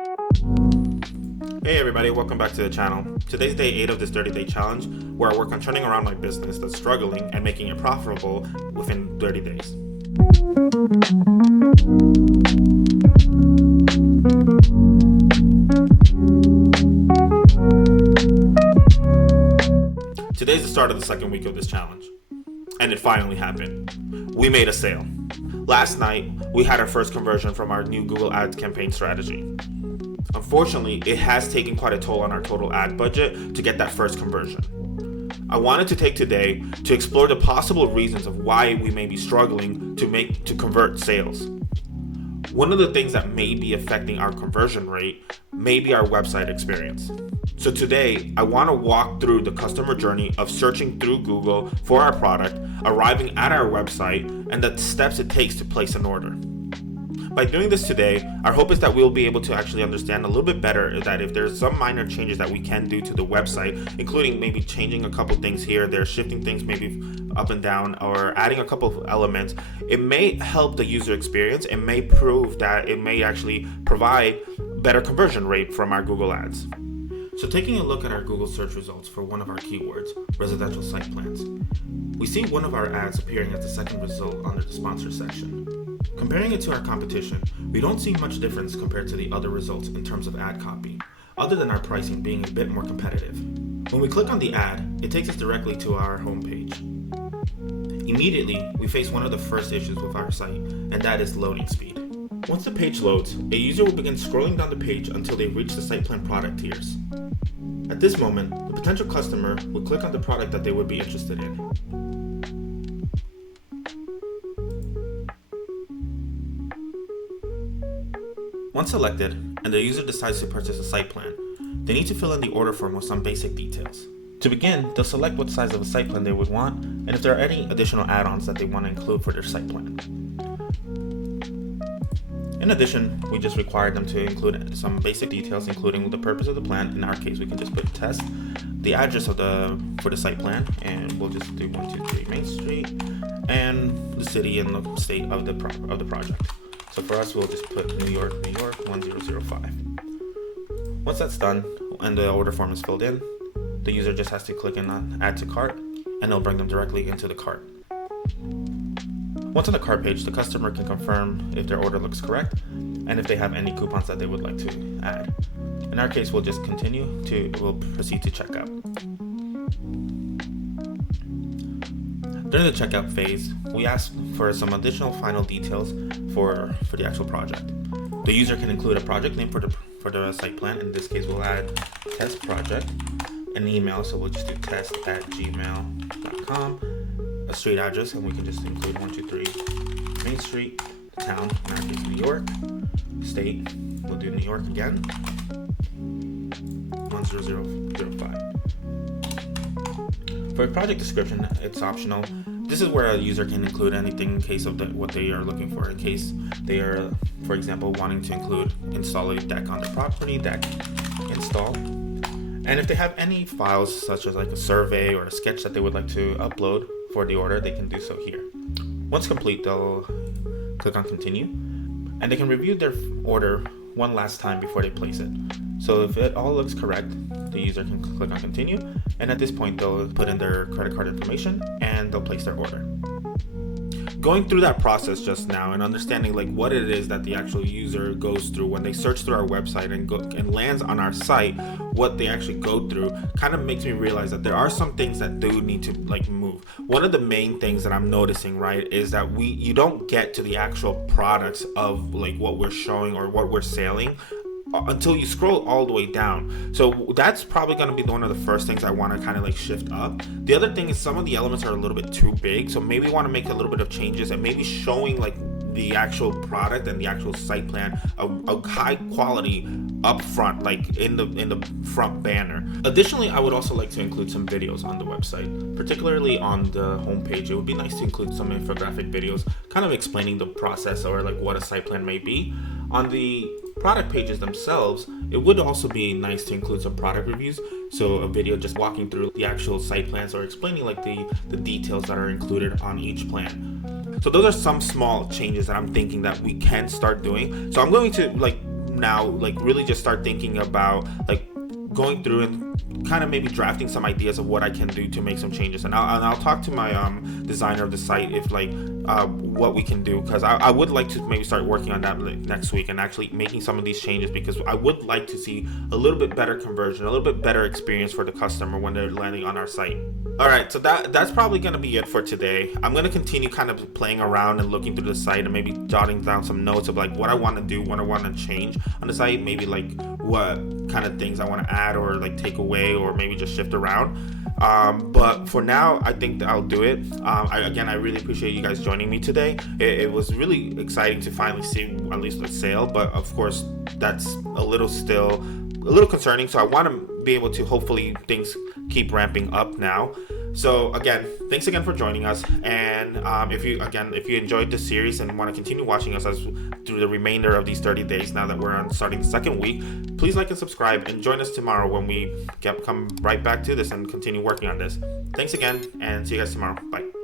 Hey everybody, welcome back to the channel. Today's day 8 of this 30-day challenge, where I work on turning around my business that's struggling and making it profitable within 30 days. Today's the start of the second week of this challenge, and it finally happened. We made a sale. Last night, we had our first conversion from our new Google Ads campaign strategy. Unfortunately, it has taken quite a toll on our total ad budget to get that first conversion. I wanted to take today to explore the possible reasons of why we may be struggling to convert sales. One of the things that may be affecting our conversion rate may be our website experience. So today, I want to walk through the customer journey of searching through Google for our product, arriving at our website, and the steps it takes to place an order. By doing this today, our hope is that we'll be able to actually understand a little bit better that if there's some minor changes that we can do to the website, including maybe changing a couple things here, they're shifting things maybe up and down, or adding a couple of elements, it may help the user experience. It may prove that it may actually provide better conversion rate from our Google Ads. So taking a look at our Google search results for one of our keywords, residential site plans, we see one of our ads appearing as the second result under the sponsor section. Comparing it to our competition, we don't see much difference compared to the other results in terms of ad copy, other than our pricing being a bit more competitive. When we click on the ad, it takes us directly to our homepage. Immediately, we face one of the first issues with our site, and that is loading speed. Once the page loads, a user will begin scrolling down the page until they reach the site plan product tiers. At this moment, the potential customer will click on the product that they would be interested in. Once selected, and the user decides to purchase a site plan, they need to fill in the order form with some basic details. To begin, they'll select what size of a site plan they would want, and if there are any additional add-ons that they want to include for their site plan. In addition, we just require them to include some basic details, including the purpose of the plan. In our case, we can just put test, the address for the site plan, and we'll just do 123 Main Street, and the city and the state of the project. So for us, we'll just put New York 1005. Once that's done and the order form is filled in, the user just has to click on add to cart, and it'll bring them directly into the cart. Once on the cart page, the customer can confirm if their order looks correct and if they have any coupons that they would like to add. In our case, we'll just we'll proceed to checkout. During the checkout phase, we ask for some additional final details for the actual project. The user can include a project name for the site plan. In this case, we'll add test project, an email, so we'll just do test@gmail.com, a street address, and we can just include 123 Main Street, town, in our case New York, state, we'll do New York again, 10005. For a project description, it's optional. This is where a user can include anything in case of what they are looking for. In case they are, for example, wanting to install a deck on their property, deck install. And if they have any files such as like a survey or a sketch that they would like to upload for the order, they can do so here. Once complete, they'll click on continue, and they can review their order one last time before they place it. So if it all looks correct, the user can click on continue, and at this point they'll put in their credit card information and they'll place their order. Going through that process just now and understanding like what it is that the actual user goes through when they search through our website and lands on our site, what they actually go through, kind of makes me realize that there are some things that do need to like move. One of the main things that I'm noticing, right, is that you don't get to the actual products of like what we're showing or what we're selling until you scroll all the way down. So that's probably going to be one of the first things I want to kind of like shift up. The other thing is some of the elements are a little bit too big, so maybe want to make a little bit of changes and maybe showing like the actual product and the actual site plan a high quality up front, like in the front banner. Additionally, I would also like to include some videos on the website, particularly on the homepage. It would be nice to include some infographic videos kind of explaining the process or like what a site plan may be. On the product pages themselves, it would also be nice to include some product reviews, so a video just walking through the actual site plans or explaining like the details that are included on each plan. So those are some small changes that I'm thinking that we can start doing. So I'm going to like now like really just start thinking about like going through and kind of maybe drafting some ideas of what I can do to make some changes, and I'll talk to my designer of the site if like what we can do, because I would like to maybe start working on that next week and actually making some of these changes, because I would like to see a little bit better conversion, a little bit better experience for the customer when they're landing on our site. All right, so that's probably going to be it for today. I'm going to continue kind of playing around and looking through the site and maybe jotting down some notes of like what I want to do, what I want to change on the site, maybe like what kind of things I want to add or like take away or maybe just shift around. But for now, I think that I'll do it. I really appreciate you guys joining me today. It was really exciting to finally see at least a sale, but of course that's a little concerning. So I want to be able to hopefully things keep ramping up now. So again, thanks again for joining us. And if you enjoyed this series and want to continue watching us through the remainder of these 30 days, now that we're starting the second week, please like and subscribe and join us tomorrow when we come right back to this and continue working on this. Thanks again, and see you guys tomorrow. Bye.